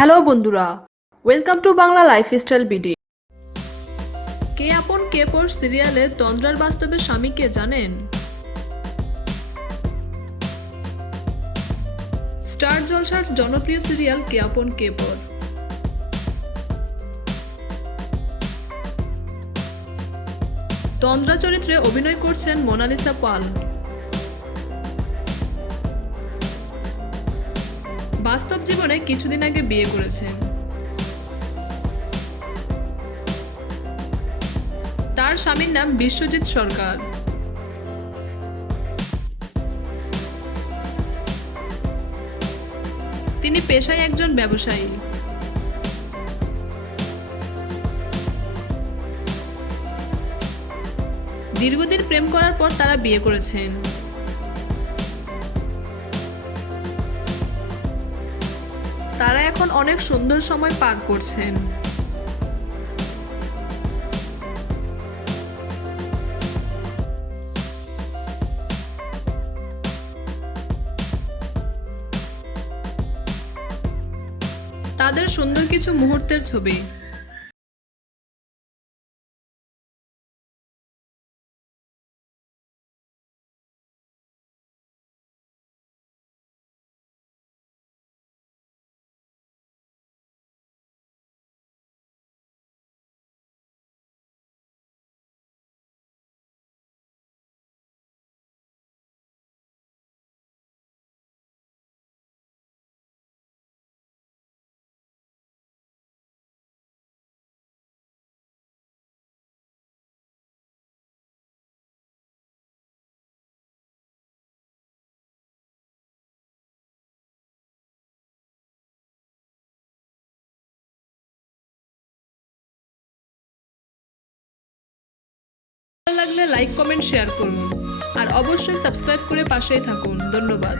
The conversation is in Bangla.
হ্যালো বন্ধুরা welcome to Bangla lifestyle BD কে আপন, কে পর সিরিয়ালে তন্দ্রার বাস্তবে স্বামীকে জানেন? স্টার জলসার জনপ্রিয় সিরিয়াল কে আপন, কে পর? তন্দ্রা চরিত্রে অভিনয় করছেন মোনালিসা পাল। বাস্তব জীবনে কিছুদিন আগে বিয়ে করেছেন। তার স্বামীর নাম বিশ্বজিৎ সরকার। তিনি পেশায় একজন ব্যবসায়ী। দীর্ঘদিন প্রেম করার পর তারা বিয়ে করেছেন। তারা এখন অনেক সুন্দর সময় পার করছেন। তাদের সুন্দর কিছু মুহূর্তের ছবি। লাগলে লাইক কমেন্ট শেয়ার করুন। আর অবশ্যই সাবস্ক্রাইব করে পাশেই থাকুন। ধন্যবাদ।